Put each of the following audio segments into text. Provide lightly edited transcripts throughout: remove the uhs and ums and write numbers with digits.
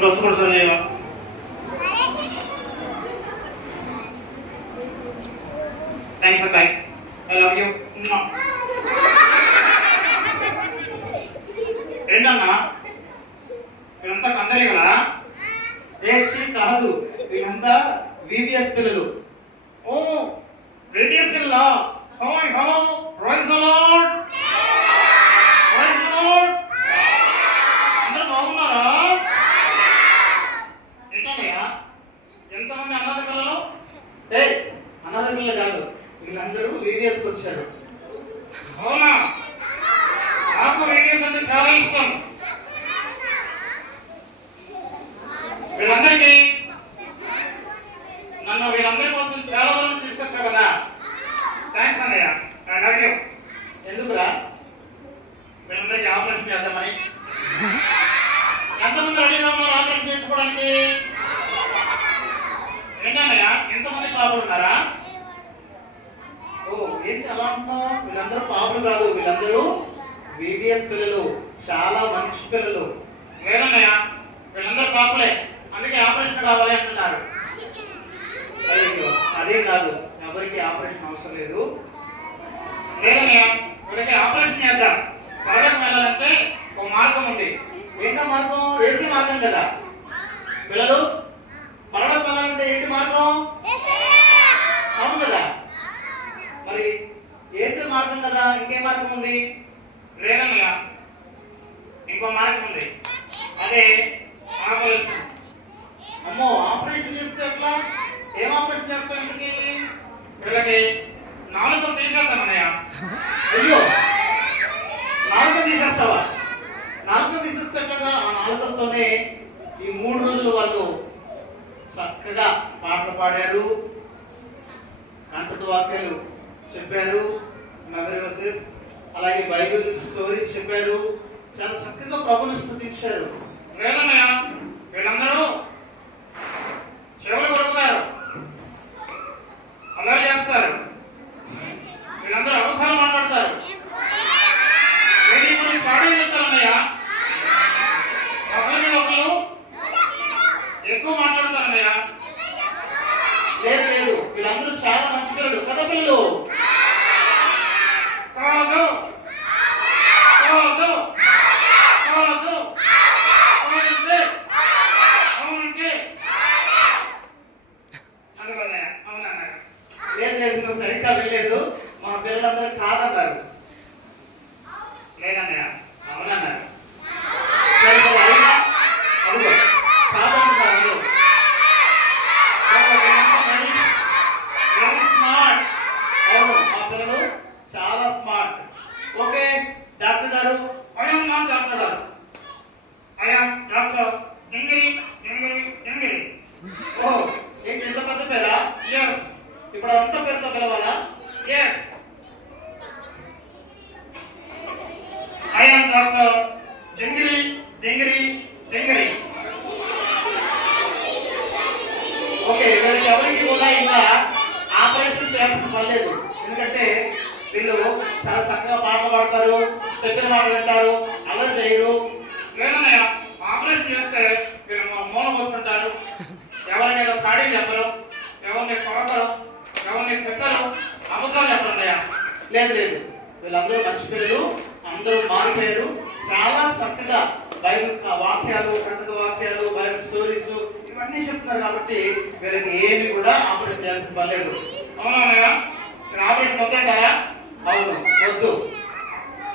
Dress కూడా సరి చేయాలి. థ్యాంక్స్ అబ్బాయి, ఐ లవ్ యూ. ఏంటన్నా వీళ్ళంతా కందలి కదా? ఏక్షి కాదు, వీళ్ళంతా విబిఎస్ పిల్లలు. ఓ విబిఎస్ పిల్లలా? Hi hello, praise the Lord, praise the Lord. అందరూ బాగున్నారా? ఏంటన్నయ్యా ఎంతమంది అనాథ పిల్లలు? ఏ అనాథ పిల్లలు కాదు, వీళ్ళందరూ విబిఎస్కి వచ్చారు. అవునా? నాకు విబిఎస్ అంటే చాలా ఇష్టం. వీళ్ళందరికీ నన్ను వీళ్ళందరి కోసం చాలా దూరం తీసుకొచ్చావు కదా, థ్యాంక్స్ అన్నయ్య. I love you. ఎందుకురా? వీళ్ళందరికీ ఆపరేషన్ చేద్దామని. ఎంతమంది రెడీగా ఉన్నారు ఆపరేషన్ చేయించుకోవడానికి? ఏంటన్నయ్య ఎంతమంది పాపలు ఉన్నారా? ఓ ఏంటి అలా అంటున్నావు? వీళ్ళందరూ పాపలు కాదు, వీళ్ళందరూ విబిఎస్ పిల్లలు, చాలా మంచి పిల్లలు. లేదన్నయ్య వీళ్ళందరూ పాపలే, అందుకే ఆపరేషన్ కావాలి అంటున్నారు. అయ్యో అదే కాదు, ఎవరికి ఆపరేషన్ అవసరం లేదు. లేదన్నయ్య వీళ్ళకి ఆపరేషన్ చేద్దాం. పరలోకం వెళ్ళాలంటే ఒక మార్గం ఉంది. ఏంటో మార్గం? ఏసీ మార్గం కదా పిల్లలు. పరలోకం వెళ్ళాలంటే ఏంటి మార్గం? అవును కదా, మరి ఏసీ మార్గం కదా, ఇంకే మార్గం ఉంది? లేదన్నయ్య ఇంకో మార్గం ఉంది, అదే ఆపరేషన్. అమ్మో ఆపరేషన్ చేస్తే ఎట్లా? ఏం ఆపరేషన్ చేస్తావు? ఇంతకీ వీళ్ళకి నాలుగు తీసేద్దామన్నయ్య. అయ్యో నాలుగు తీసేస్తావా? నాలుగు తీసేస్తే కదా, ఆ నాలుగుతోనే ఈ 3 రోజులు వాళ్ళు చక్కగా పాటలు పాడారు, కంఠత వాక్యాలు చెప్పారు, మెమరీ వర్సెస్, అలాగే బైబిల్ స్టోరీస్ చెప్పారు, చాలా చక్కగా ప్రభుని స్తుతించారు. లేదన్నయ్య వీళ్ళందరూ చెవులు కొరుకుతారు, అల్లరి చేస్తారు, వీళ్ళందరూ అబద్ధాలు మాట్లాడతారు, వేదికని సాడే చెప్తారన్నయ్య. ఒకరి మీద ఒకరు ఎక్కువ మాట్లాడతారన్నయ్య. లేదు లేదు వీళ్ళందరూ చాలా మంచి పిల్లలు కదా పిల్లలు. కాదు కాదు కాదు అవునంటే అవునంటే అందుకన్నయ్య అవునన్నారు. లేదు లేదు నువ్వు సరిగ్గా వెళ్ళలేదు, మా పిల్లలందరూ కాదన్నారు. లేదన్నయ్య అవునన్నారు. సరే సరే అయినా అడుగు కాదంటున్నారు. స్మార్ట్. అవును మా పిల్లలు చాలా స్మార్ట్. ఓకే డాక్టర్ గారు. ఐఎమ్ నాట్ డాక్టర్ గారు, ఐఎమ్ డాక్టర్ డింగిరి డింగిరి డింగిరి. ఓ ఏంటి ఎంత పెద్ద పేరా? ఎస్. ఇప్పుడు అంత పేరుతో పిలవాలా? Yes. I'm doctor Dingiri Dingiri Dingiri. Okay వీళ్ళకి ఎవరికి కూడా ఇంకా ఆపరేషన్ చేయాల్సిన పర్లేదు, ఎందుకంటే వీళ్ళు చాలా చక్కగా పాటలు పాడతారు, చెప్పిన మాట వింటారు, అల్లరి చేయరు. లేదన్నయ్య ఆపరేషన్ చేస్తే వీళ్ళు మూల కూర్చుంటారు, ఎవరిని ఏదో చాడీ చెప్పరు, ఎవరిని కొరకరు, ఎవరిని తెచ్చరు, అబద్ధాలు చెప్పరన్నయ్య. లేదు లేదు వీళ్ళందరూ మంచి పిల్లలు, అందరూ మారిపోయారు, చాలా చక్కగా బైబిల్ వాక్యాలు, కంఠత వాక్యాలు, బైబిల్ స్టోరీస్ ఇవన్నీ చెప్తున్నారు కాబట్టి వీళ్ళకి ఏమి కూడా ఆపరేషన్ చేయాల్సిన పర్లేదు. అవునన్నయ్య ఆపరేషన్ వద్దంటారా? అవును వద్దు.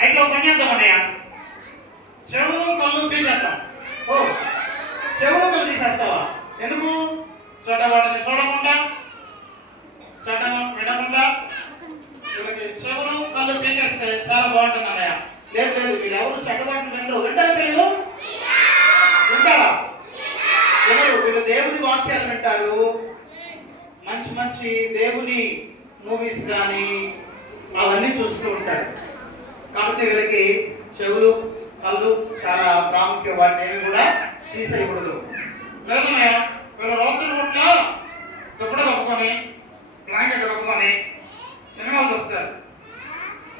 అయితే ఒక పని చేద్దామన్నయ్య, చెవులు కళ్ళు పీకేద్దాం. ఓ చెవులు కళ్ళు తీసేస్తావా? ఎందుకు? చెడ్డవాటిని చూడకుండా, చెడ్డ వినకుండా వీళ్ళకి చెవులు కళ్ళు పీకేస్తే చాలా బాగుంటుంది అన్నయ్య. లేదు లేదు వీళ్ళెవరు చెడ్డవాటిని వినరు. వింటారా పిల్లలు? వింటారా? ఎవరు? వీళ్ళు దేవుని వాక్యాలు వింటారు, మంచి మంచి దేవుని మూవీస్ కానీ అవన్నీ చూస్తూ ఉంటారు. కాబట్టి వీళ్ళకి చెవులు కళ్ళు చాలా ప్రాముఖ్యం, వాటిని ఏమి కూడా తీసేయకూడదు. లేదన్నయ్య వీళ్ళు రోజు పూట దుప్పట కప్పుకొని బ్లాంకెట్ కప్పుకొని సినిమాలు చూస్తారు,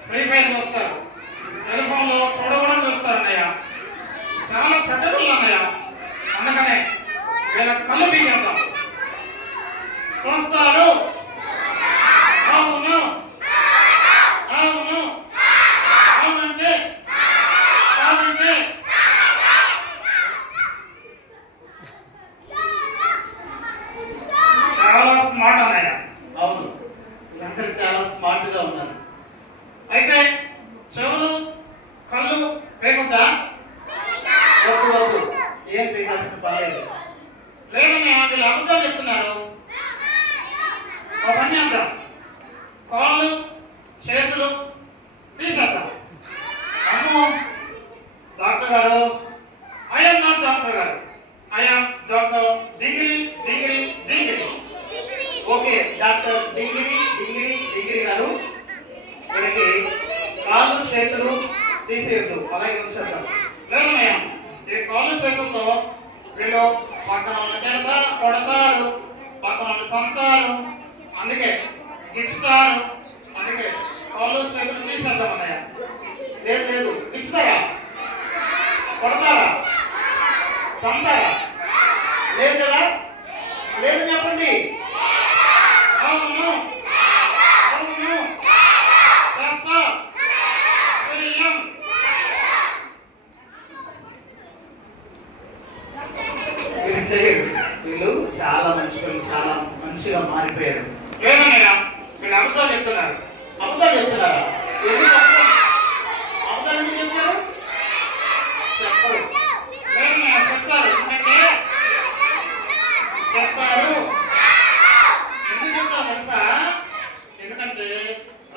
ఫ్రీ ఫైర్ చూస్తారు, సెల్ ఫోన్లో చూడకూడదు చూస్తారు అన్నయ్య. చాలా చెడ్డ పిల్లలు అన్నయ్య. అందుకనే వీళ్ళ కళ్ళు పీకేద్దాం. చూస్తారు. అవును అవును అవునంటే కాదంటే చాలా స్మార్ట్ అన్నయ్య. అవును, వీళ్ళందరూ చాలా స్మార్ట్ గా ఉన్నారు. అయితే చెవులు కళ్ళు లేకుండా వద్దు వద్దు, ఏం పీకాల్సిన పని లేదు. లేదన్నయ్య, వీళ్ళు అబద్ధాలు చెప్తున్నారు. ఒక పని చేద్దాం, కాళ్ళు చేతులు తీసేద్దాం. అమ్మో, డాక్టర్ గారు, ఐఎమ్ నాట్ డాక్టర్ గారు, I'm doctor degree degree degree. Okay doctor degree degree degree గారు, వీళ్ళకి కాళ్ళు చేతులు తీసేయద్దు, అలాగే ఉంచేద్దాం. లేదన్నయ్య, ఈ కాళ్ళు చేతులతో వీళ్ళు పక్కన కొడతారు, పక్కన తంతారు, అందుకే ఇస్తారు. అందుకే కాళ్ళు చేతులు తీసేద్దాం అన్నయ్య. లేదు లేదు, ఇస్తారా, కొడతారా, తంతారా? లేదు కదా, లేదు చెప్పండి. అవును అవును చేస్తా చెయ్యం. వీళ్ళు చేయరు, వీళ్ళు చాలా మంచి పిల్లలు, చాలా మంచిగా మారిపోయారు. లేదన్నయ్య, వీళ్ళు అబద్ధాలు చెప్తున్నారు. అబద్ధాలు చెప్తున్నారా? ఎందుకు అబద్ధాలు ఎందుకు చెప్తారు? చెప్పరు. లేదన్నయ్య, చెప్తారు. ఎందుకంటే చెప్తారు. ఎందుకు చెప్తారు తెలుసా? ఎందుకంటే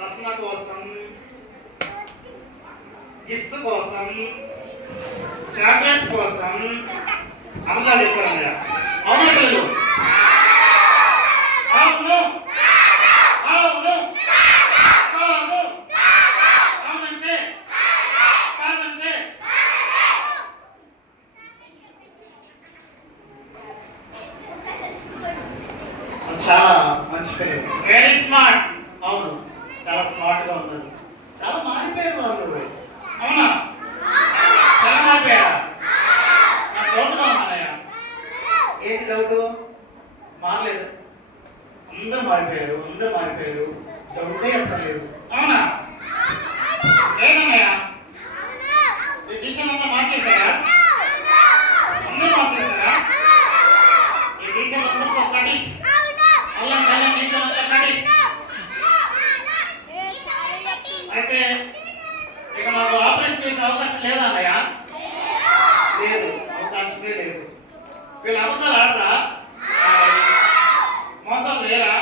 రసన కోసం, గిఫ్ట్స్ కోసం, చాక్లెట్స్ కోసం అబద్ధాలు చెప్పారు అన్నయ్య. అవునా పిల్లలు? అవును అవును కాదు అవునంటే కాదంటే చాలా మంచి పిల్లలు. Very smart. అవును, చాలా స్మార్ట్ గా ఉన్నారు. చాలా మారిపోయారు వాళ్ళు. అవునా? చాలా మారిపోయారా? నాకు డౌట్గా ఉన్నానయ్య. ఏంటి డౌట్? మారలేదు, అందరూ మారిపోయారు, అందరూ మారిపోయారు, డౌటే ఎక్కలేదు. అవునా? లేదన్నయ్య, ఈ టీచర్ అంతా మార్చేశారా? అందరూ మార్చేశారా? ఈ టీచర్ అందరితో కటి అల్లం కల్లం టీచర్ అంతా కటి. అయితే ఇక నాకు ఆపరేషన్ చేసే అవకాశం లేదా అన్నయ్య? లేదు, అవకాశమే లేదు. వీళ్ళు అబద్ధాలు ఆడరా? మోసాలు లేరా?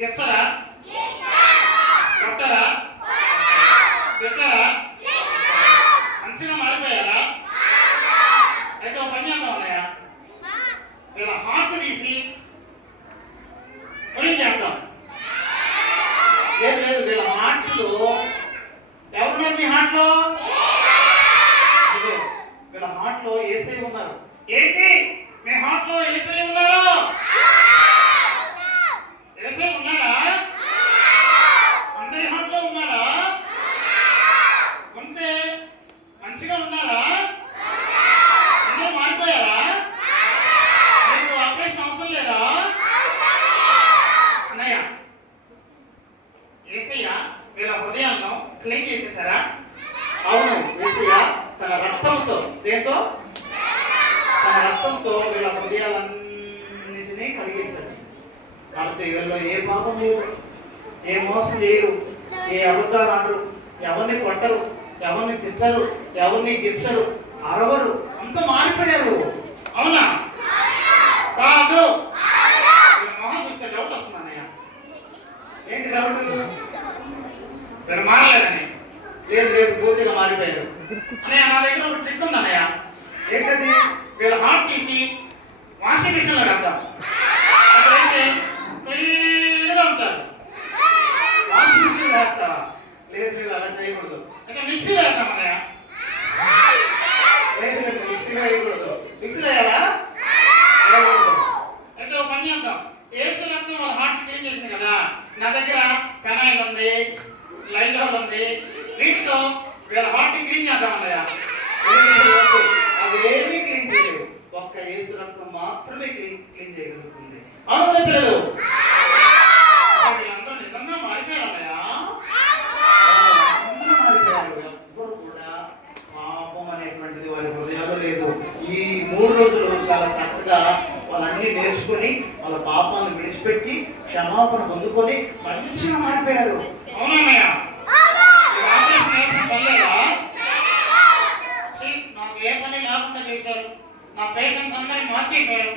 గెచ్చరా? కొట్టరా? తిట్టరా? మంచిగా మారిపోయారా? అయితే ఒక పని చేద్దాం అన్నయ్య, వీళ్ళ హార్ట్ తీసి క్లీన్ చేద్దాం. లేదు లేదు, వీళ్ళ హార్ట్లో ఎవరున్నారు? మీ హార్ట్లో ఇదిగో, వీళ్ళ హార్ట్లో ఏసై ఉన్నారు. ఏంటి మీ హార్ట్లో ఏసై ఉన్నారా? ఏసై ఉన్నాడా? అందరి హార్ట్లో ఉన్నాడా? ఉంటే మంచిగా ఉన్నారా? అందరూ మారిపోయారా? మీకు ఆపరేషన్ అవసరం లేదా? అన్నయ్య, ఏసయ్య వీళ్ళ హృదయాలను క్లీన్ చేసేసారా? అవును, ఏసయ్య తన రక్తంతో, దేంతో? తన రక్తంతో వీళ్ళ హృదయాలన్నిటినీ కడిగేశాడు. కాబట్టి వీళ్ళలో ఏ పాపం లేదు, ఏ మోసం చేయరు, ఏ అబద్ధాలు ఆడరు, ఎవరిని కొట్టరు, ఎవరిని తిట్టరు, ఎవరిని గిర్చరు, అరవరు, అంత మారిపోయారు. అవునా? కాదు. వీళ్ళ మొహం చూస్తే డౌట్ వస్తుంది అన్నయ్య. ఏంటి డౌట్? వీళ్ళు మారలేదని. లేదు లేదు, పూర్తిగా మారిపోయారు. అన్నయ్య, నా దగ్గర ఒక ట్రిక్ ఉంది అన్నయ్య. ఏంటది? వీళ్ళ హార్ట్ తీసి వాషింగ్ మిషన్ లో వేద్దాం. అప్పుడైతే క్లీన్గా ఉంటారు. వాషింగ్ మిషన్ వేస్తావా? లేదు లేదు, అలా చేయకూడదు. అయితే మిక్సీలో వేద్దాం అన్నయ్య. లేదు లేదు, మిక్సీలో వేయకూడదు. మిక్సీలో వేయాలా? వేయకూడదు. అయితే ఒక పని చేద్దాం, ఏసీ రక్తం వాళ్ళ హార్ట్ క్లీన్ చేసింది కదా, నా దగ్గర ఫెనాయిల్ ఉంది, లైజాల్ ఉంది, వీటితో వీళ్ళ హార్ట్ క్లీన్ చేద్దాం అన్నయ్య. లేదు, లేదు, వద్దు. మనమే క్లీన్ చేయగలుగుతుంది. అవును పిల్లలు, వీళ్ళందరూ నిజంగా మారిపోయారన్నయ్య. అందరూ మారిపోయారు. ఎవ్వరు కూడా పాపం అనేటువంటిది వారి హృదయాలు లేదు. ఈ 3 రోజులు చాలా చక్కగా వాళ్ళన్నీ నేర్చుకొని వాళ్ళ పాపాలను విడిచిపెట్టి క్షమాపణ పొందుకొని మంచిగా మారిపోయారు. అవునన్నయ్య, ఆపరేషన్ చేసిన పనిలేదా? నాకు ఏ పని లేకుండా చేశారు. నా పేషెంట్స్ అందరినీ మార్చేశారు.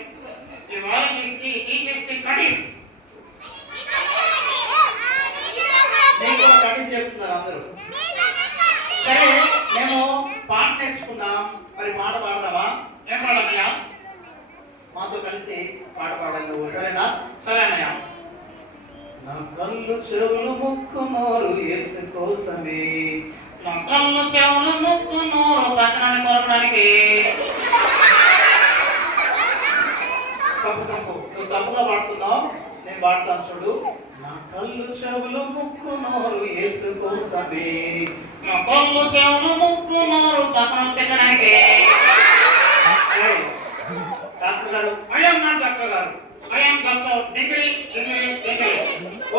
ఈ వాలంటీర్స్కి టీచర్స్కి కటింగ్. నేను కూడా కటింగ్ చెప్తున్నారు అందరూ. సరే, మేము పాట నేర్చుకుందాం. మరి పాట పాడదామా? ఏం పాడన్నయ్య? మాతో కలిసి పాట పాడాలి నువ్వు, సరేనా? సరే అన్నయ్య. నా కళ్ళు చెవులు ముక్కు నోరు యేసు కోసమే. నా కళ్ళు చెవులు ముక్కు నోరు పక్కన కొరకడానికి. తప్పు నువ్వు తప్పుగా పాడుతున్నావు. నేను పాడతాను చూడు. నా కళ్ళు చెవులు ముక్కు నోరు యేసు కోసమే. నా కళ్ళు చెవులు ముక్కు నోరు పక్కన తిట్టడానికి. డాక్టర్ గారు, ఐఎమ్ నాట్ డాక్టర్ గారు, I'm doctor degree degree degree.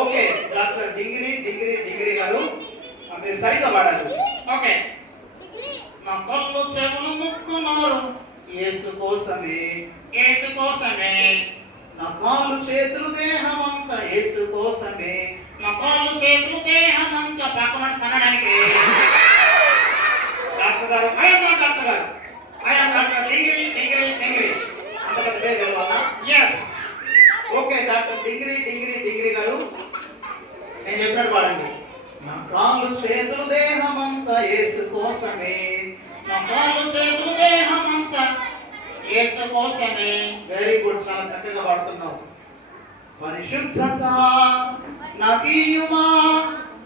Okay doctor degree degree degree గారు, మీరు సరిగ్గా పాడాలి. ఓకే. నా కళ్ళు చెవులు ముక్కు నోరు యేసు కోసమే. యేసు కోసమే. నా కాళ్ళు చేతులు దేహం అంతా యేసు కోసమే. నా కాళ్ళు చేతులు దేహం అంతా పక్కన తినడానికి. డాక్టర్ గారు, ఐఎమ్ నాట్ డాక్టర్ గారు, I'm doctor degree degree degree. అంతకంటే పేరు గెలవాలా? Yes. Okay doctor degree degree degree గారు, నేను చెప్పినట్టు పాడండి. నా కాళ్ళు చేతులు దేహం అంతా యేసు కోసమే. నా కాళ్ళు చేతులు దేహం అంతా యేసు కోసమే. వెరీ గుడ్, చాలా చక్కగా పాడుతున్నావు. పరిశుద్ధత నాకీయుమా,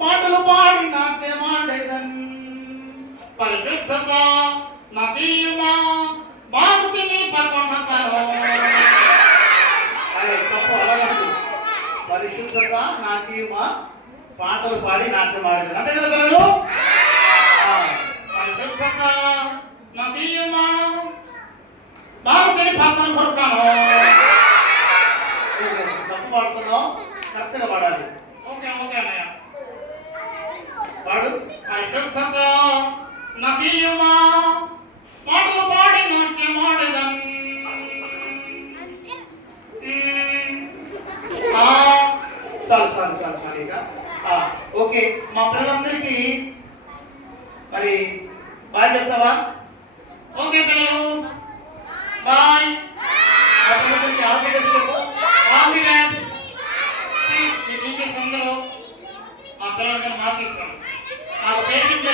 పాటలు పాడి నాట్యమాడేదన్. పరిశుద్ధత నదీయుమా, బాగు తిని పర్వంతాను. తప్పు అలాగదు. పరిశుద్ధత నాకీయుమా, పాటలు పాడి నాట్యమాడేదన్. అంతే కదా పిల్లలు? పరిశుద్ధత నదీయుమా, బాగు తిని పక్కన కొడతాను. తప్పు పాడుతున్నావు, కరెక్ట్గా పాడాలి. ఓకే ఓకే అన్నయ్య. పాడు. పరిశుద్ధత నదీయుమా, పాటలు పాడి నాట్యమాడేదన్. చాలు చాలు చాలు చాలు ఇక. ఓకే, మా పిల్లలందరికీ మరి బాయ్ చెప్తావా? ఓకే పిల్లలు, బాయ్. మా పిల్లలందరికీ ఆల్ ది బెస్ట్ చెప్పు. All the best. ఈ టీచర్స్ అందరూ మా పిల్లలందరూ మార్చేస్తాం. నాకు పేషెంట్